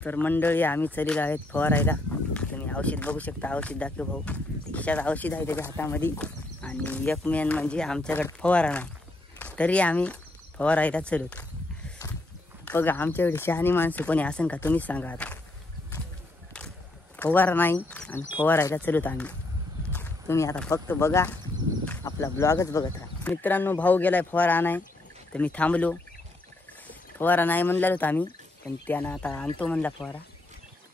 तर मंडळी आम्ही चलेलो आहेत फवारायला. तुम्ही औषध बघू शकता. औषध दाखव भाऊ. खिशात औषध आहे त्याच्या हातामध्ये. आणि एक मेन म्हणजे आमच्याकडे फवारा नाही, तरी आम्ही फवारायला चलतो. बघा आमच्याकडे शहाणी माणसं कोणी असेल का तुम्हीच सांगा. आता फवारा नाही आणि फवारायला चलत आम्ही. तुम्ही आता फक्त बघा, आपला ब्लॉगच बघत राहा. मित्रांनो भाऊ गेलाय फवारा आणाय, तर मी थांबलो. फवारा नाही म्हणलेलो होतं आम्ही, पण त्यानं आता आणतो म्हणला फवारा.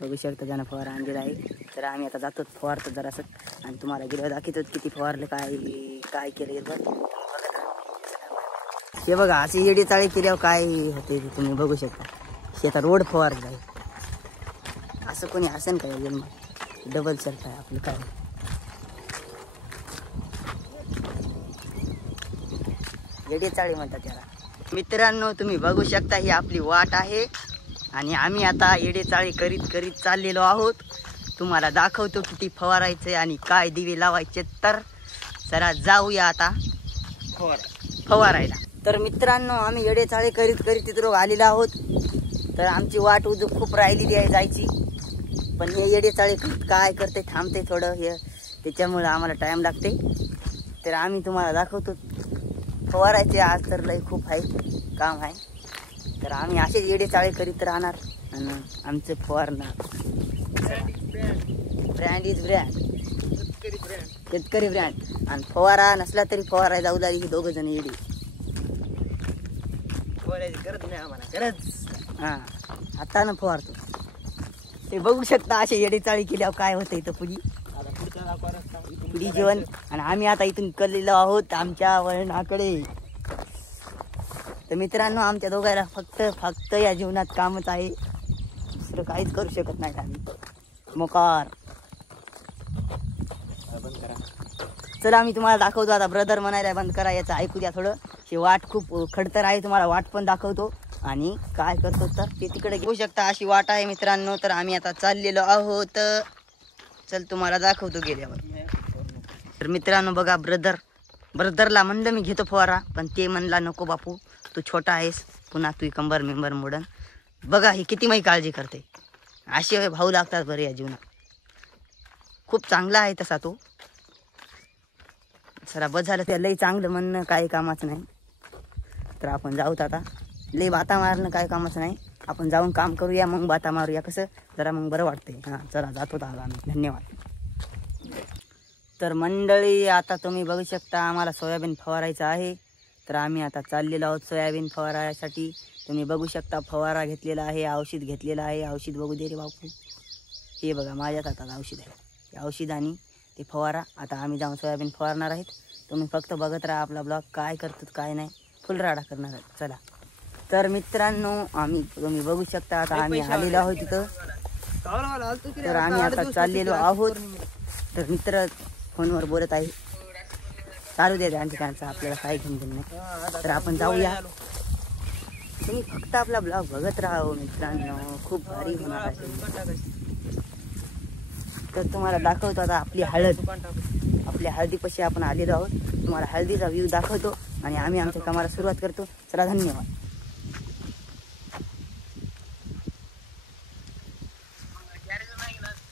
बघू शकता त्यानं फवारा आणलेला आहे. तर आम्ही आता जातो फवारतो जरासं आणि तुम्हाला गेल्यावर दाखवतो किती फवारलं, काय केलं. हे बघा अशी येडी चाळी केल्यावर काय होते तुम्ही बघू शकता. शेतात रोड फवारला आहे. असं कोणी असेल काय जन्म डबल चलत आहे आपलं काय. येडी चाळी म्हणतात त्याला. मित्रांनो तुम्ही बघू शकता ही आपली वाट आहे आणि आम्ही आता येडे चाळी करीत चाललेलो आहोत. तुम्हाला दाखवतो किती फवारायचे आणि काय दिवे लावायचे. तर चला जाऊया आता फवारायला. तर मित्रांनो आम्ही येडे चाळे करीत तिथं आलेलो आहोत. तर आमची वाट खूप राहिलेली आहे जायची, पण हे येडे चाळे काय करते थांबते थोडं हे, त्याच्यामुळं आम्हाला टाईम लागते. तर आम्ही तुम्हाला दाखवतो फवारायचे. आज तर लय खूप आहे काम आहे. तर आम्ही असेच येडे चाळे करीत राहणार आणि आमचं फवारणार. ब्रँड इज ब्रँड, शेतकरी ब्रँड. आणि फवारा नसला तरी फवारा जाऊ लागली की दोघं जण येडी. गरज नाही आम्हाला, गरज हां हातानं फवारतो. ते बघू शकता असे येडे चाळी केल्यावर काय होतं इथं पुढी जेवण. आणि आम्ही आता इथून कळलेलो आहोत आमच्या वळणाकडे. तर मित्रांनो आमच्या दोघांना फक्त या जीवनात कामच आहे, दुसरं काहीच करू शकत नाही आम्ही. मोकार बंद करा. चला आम्ही तुम्हाला दाखवतो आता. ब्रदर म्हणायला बंद करा, याचं ऐकू द्या थोडं. हे वाट खूप खडतर आहे, तुम्हाला वाट पण दाखवतो आणि काय करतो तर ते तिकडे घेऊ शकता. अशी वाट आहे मित्रांनो. तर आम्ही आता चाललेलो आहोत. चल तुम्हाला दाखवतो गेल्यावर. तर मित्रांनो बघा ब्रदरला म्हणलं मी घेतो फवारा, पण ते म्हणला नको बापू तू छोटा आहेस, पुन्हा तू कंबर मेंबर मोडन. बघा ही किती माही काळजी करते. असे भाऊ लागतात बरं या जीवनात. खूप चांगला आहे तसा तो. सरा बस झालं ते लई चांगलं म्हणणं काही कामाचं नाही. तर आपण जाऊत आता. लई बाता मारणं काही कामाचं नाही. आपण जाऊन काम करूया मग बाता मारूया, कसं जरा मग बरं वाटते. हां चला जातो आता आम्ही. धन्यवाद. तर मंडळी आता तुम्ही बघू शकता आम्हाला सोयाबीन फवारायचं आहे. तर आम्ही आता चाललेलो आहोत सोयाबीन फवारायसाठी. तुम्ही बघू शकता फवारा घेतलेला आहे, औषध घेतलेलं आहे. औषध बघू दे रे बापू. हे बघा माझ्याच हातात औषध आहे. ते औषध आणि ते फवारा. आता आम्ही जाऊन सोयाबीन फवारणार आहेत. तुम्ही फक्त बघत राहा आपला ब्लॉग. काय करतो काय नाही फुल राडा करणार आहे. चला. तर मित्रांनो तुम्ही बघू शकता आता आम्ही आलेलो आहोत तिथं. तर आम्ही आता चाललेलो आहोत. तर मित्र फोनवर बोलत आहे. चालू द्या त्यांच्या त्यांचा, आपल्याला काही घेऊन नाही. तर आपण जाऊया. तुम्ही फक्त आपला ब्लॉग बघत राहा मित्रांनो, खूप भारी होणार आहे. तर तुम्हाला दाखवतो आता आपली हळद. आपल्या हळदीपाशी आपण आलेलो आहोत. तुम्हाला हळदीचा व्ह्यू दाखवतो आणि आम्ही आमच्या कामाला सुरुवात करतो. चला धन्यवाद.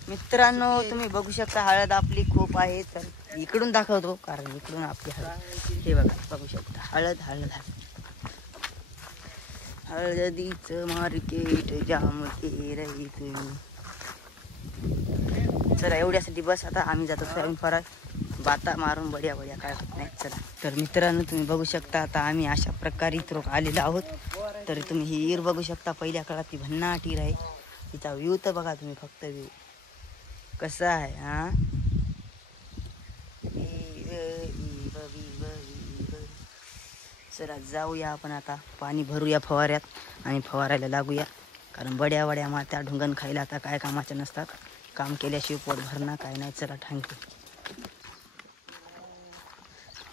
मित्रांनो तुम्ही बघू शकता हळद आपली खूप आहे. तर इकडून दाखवतो कारण इकडून आपली हळद हे बघा बघू शकता. हळद हळदीचं मार्केट जाम रही तुम्ही. चला एवढ्यासाठी बस. आता आम्ही जातो सोयाबीन फराळ. बाता मारून बढिया काय होत नाही. चला. तर मित्रांनो तुम्ही बघू शकता आता आम्ही अशा प्रकारे इथं आलेलो आहोत. तर तुम्ही ही ईर बघू शकता. पहिल्या काळात ती भन्नाट ईर आहे. तिचा व्ह्यू तर बघा तुम्ही फक्त व्ह्यू कसा आहे. हा चला जाऊया आपण आता. पाणी भरूया फवाऱ्यात आणि फवारायला लागूया. कारण बड्या मात्या ढुंगण खायला आता काय कामाच्या नसतात. काम केल्याशिवाय पोट भरणं काय नाही. चला थँक्यू.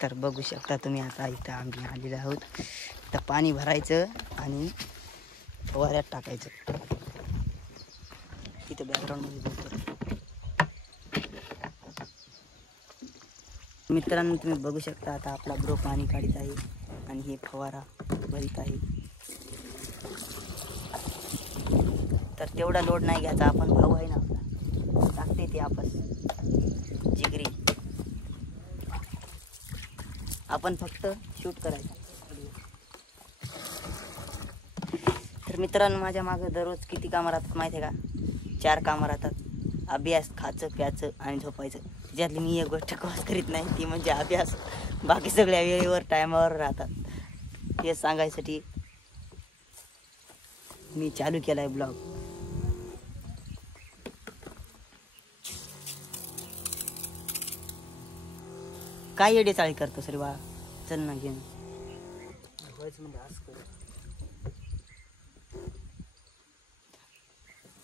तर बघू शकता तुम्ही आता इथं आम्ही आलेलो आहोत. तर पाणी भरायचं आणि फवाऱ्यात टाकायचं. इथं बॅकग्राऊंडमध्ये बोलतो. मित्रांनो तुम्ही बघू शकता आता आपला ब्रो पाणी काढत आहे आणि हे फवारा भरीत आहे. तर तेवढा लोड नाही घ्यायचा. आपण भाऊ आहे ना आपला, लागते ते आपस जिगरी. आपण फक्त शूट करायचं. तर मित्रांनो, माझ्या मागं दररोज किती कामं राहतात माहिती आहे का? 4 कामं राहतात. अभ्यास, खायचं, प्यायचं आणि झोपायचं. त्याच्यातली मी एक गोष्ट कॉस करीत नाही, ती म्हणजे अभ्यास. बाकी सगळ्या वेळेवर टायमावर राहतात. हे सांगायसाठी मी चालू केलाय ब्लॉग. काय येडे चाळी करतो सर बा? चल ना घेऊन.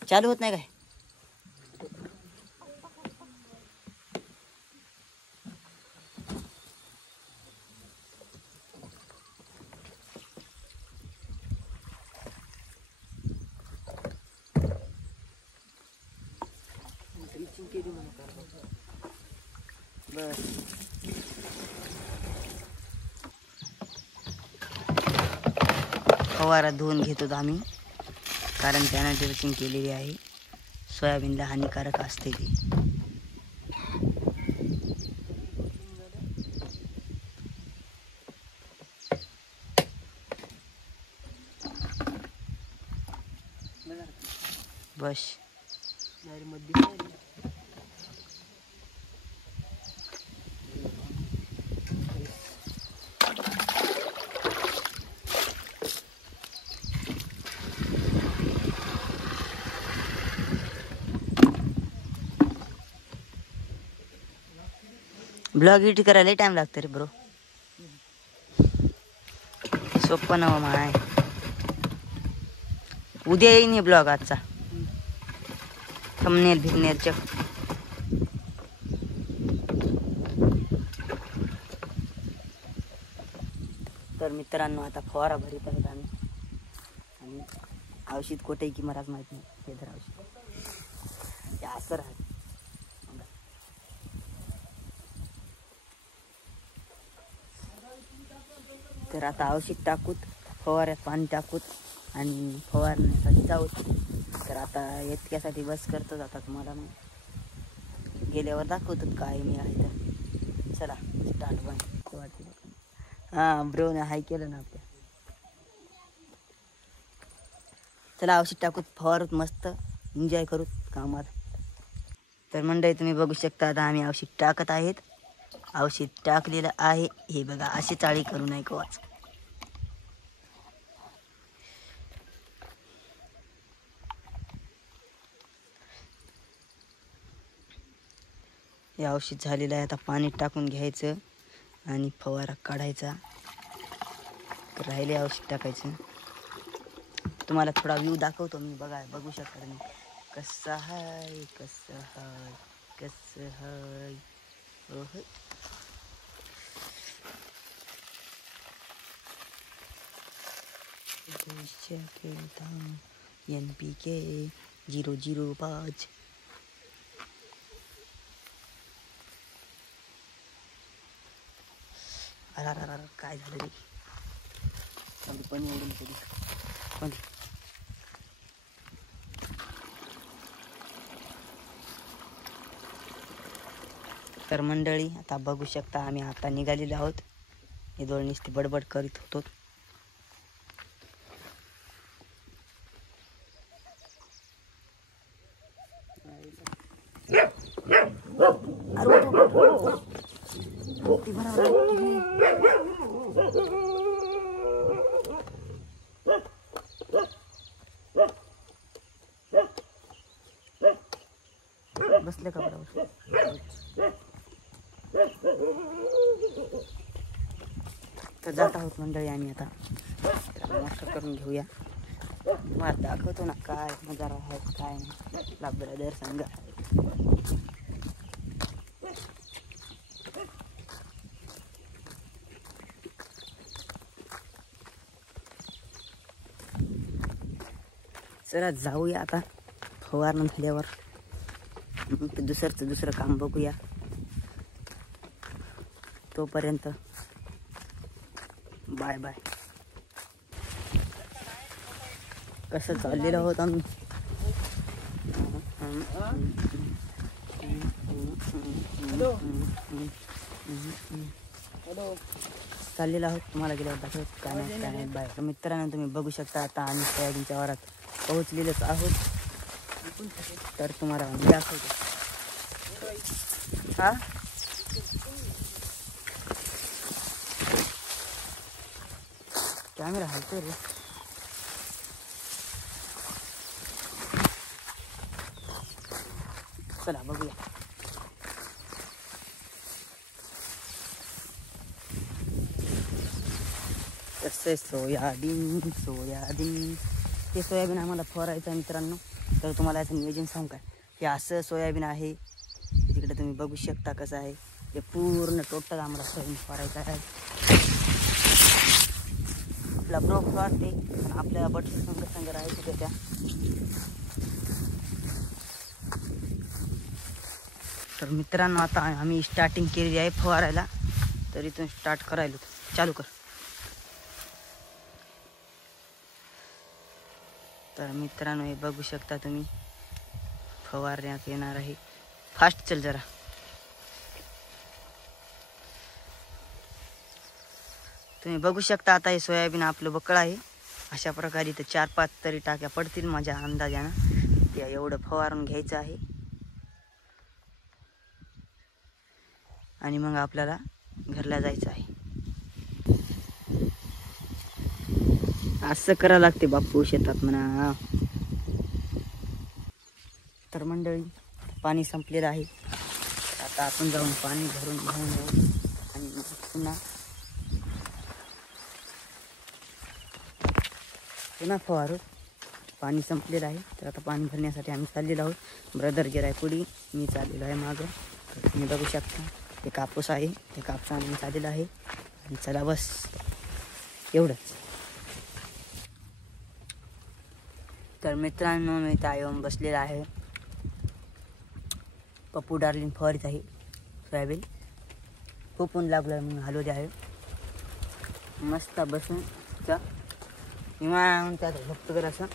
चालू होत नाही काय? बस फवारा धुवून घेतो आम्ही, कारण त्यानं ड्रेसिंग केलेली आहे. सोयाबीनला हानिकारक असते ती. बस ब्लॉग एडिट करायला टाइम लागतो रे ब्रो. सोपं नव माय. उद्या येईन हे ब्लॉग आजचा. थंबनेल भिकनेल चक. तर मित्रांनो, आता फवारा भरीत आहेत आम्ही. आणि औषध कोठे की मलाच माहित नाही. हे धर औषध. हे असं राहत. तर आता औषध टाकूत, फवाऱ्यात पाणी टाकूत आणि फवारण्यासाठी जाऊत. तर आता इतक्यासाठी बस करतोच. आता तुम्हाला मग गेल्यावर दाखवतो काय मी आहे तर. चला स्टार्ट बन वाटते. हां ब्रोने हाय केलं ना आपल्या. चला औषध टाकूत, फवारूत, मस्त एन्जॉय करूत कामात. तर मंडळी तुम्ही बघू शकता, आता आम्ही औषध टाकत आहेत. औषध टाकलेलं आहे. हे बघा, अशी चाळी करू नये कवाच. हे औषध झालेलं आहे. आता पाणी टाकून घ्यायचं आणि फवारा काढायचा. राहिले औषध टाकायचं. तुम्हाला थोडा व्ह्यू दाखवतो मी. बघू शकता तुम्ही कसं हाय, कसं हाय, कसं हाय. ओह NPK 005. अरे काय झालं रे? पाणी ओढून पण. तर मंडळी, आता बघू शकता आम्ही आता निघालेलो आहोत. हे दोन नुसती बडबड करीत होतो. बसले कपड्यावर. तर जात आहोत मंडळी आम्ही आता. मस्त करून घेऊया. तुम्हाला दाखवतो ना काय नजारा आहे काय नाही. आपला ब्रदर सांगा. चला जाऊया आता. फवारणं झाल्यावर दुसरं काम बघूया. तोपर्यंत बाय बाय. कसं चाललेलं आहोत आम्ही. चाललेलो आहोत. तुम्हाला गेल्यावर दाखवत काय नाही बाय. तर मित्रांनो तुम्ही बघू शकता आता आम्ही सोयाबीनच्या वारात पोहोचलेलोच आहोत. तर तुम्हाला दाखवतो. हा कॅमेरा हलतो रे. चला बघूया. तसे सोयाबीन हे सोयाबीन आम्हाला फवारायचं आहे मित्रांनो. तर तुम्हाला याचं नियोजन सांगू काय. हे असं सोयाबीन आहे. तिकडे तुम्ही बघू शकता कसं आहे. हे पूर्ण टोटल आम्हाला सोयाबीन फवारायचं आहे. आपला ब्रोक वाटते पण आपल्याला बट संघ राहायचं त्याच्या. तर मित्रांनो आता आम्ही स्टार्टिंग केलेली आहे फवारायला. तर इथून स्टार्ट करायला चालू कर. तर मित्रांनो हे बघू शकता तुम्ही फवारण्यात येणार आहे. फास्ट चल जरा. तुम्ही बघू शकता आता हे सोयाबीन आपलं बकळ आहे. अशा प्रकारे इथं 4-5 तरी टाक्या पडतील माझ्या अंदाजानं. त्या एवढं फवारून घ्यायचं आहे आणि मग आपल्याला घरला जायचं आहे. असं करावं लागते बापू शेतात म्हणा. तर मंडळी पाणी संपलेलं आहे. आता आपण जाऊन पाणी भरून घेऊन येऊ आणि पुन्हा फवारू. पाणी संपलेलं आहे. तर आता पाणी भरण्यासाठी आम्ही चाललेलो आहोत. ब्रदर गेलाय पुढे, मी चाललेलो आहे मागं. तर तुम्ही बघू शकता ते कापूस आहे. ते कापूस आम्ही चाललेलं आहे. आणि चला बस एवढंच. तर मित्रांनो मी इथं येऊन बसलेला आहे. पप्पू डार्लिंग फवारीत आहे सोयाबीन. खूप ऊन लागलं म्हणून हलवले आहे. मस्त बसून निवांत त्यात भक्त कर असं.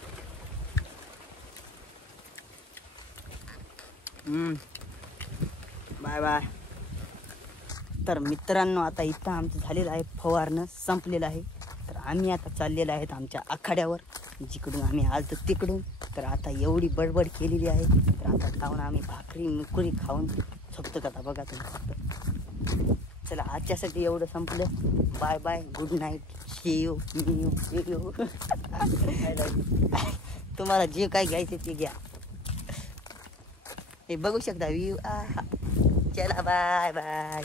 Bye bye. तर मित्रांनो आता इथं आमचं झालेलं आहे फवारणं संपलेलं आहे. तर आम्ही आता चाललेलं आहेत आमच्या आखाड्यावर, जिकडून आम्ही आलतो तिकडून. तर आता एवढी बडबड केलेली आहे. तर आता खाऊन आम्ही भाकरी मुकरी खाऊन झोपतो. आता बघा तुम्ही. चला आजच्यासाठी एवढं संपलं. Bye bye, good night, see you. तुम्हाला जे काय घ्यायचं ते घ्या. हे बघू शकता व्ह्यू. चला बाय बाय.